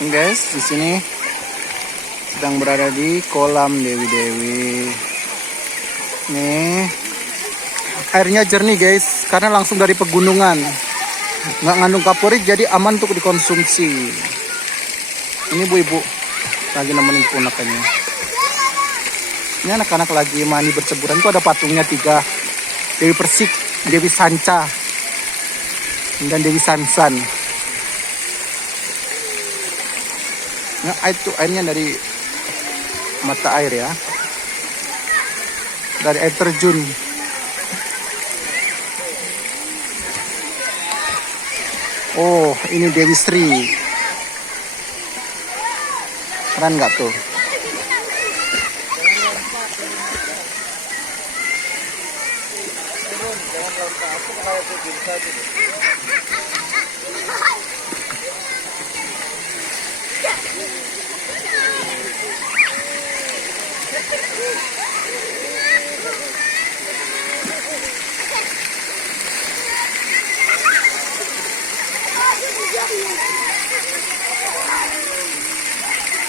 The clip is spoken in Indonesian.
Guys, di sini sedang berada di kolam Dewi-Dewi. Nih, airnya jernih guys, karena langsung dari pegunungan. Nggak ngandung kaporit, jadi aman untuk dikonsumsi. Ini ibu-ibu lagi nemenin ponakannya. Ini anak-anak lagi mandi berceburan. Itu ada patungnya 3. Dewi Persik, Dewi Sanca, dan Dewi Sansan. Nah, itu airnya dari mata air ya, dari air terjun. Oh, ini Dewi Sri. Keren nggak tuh?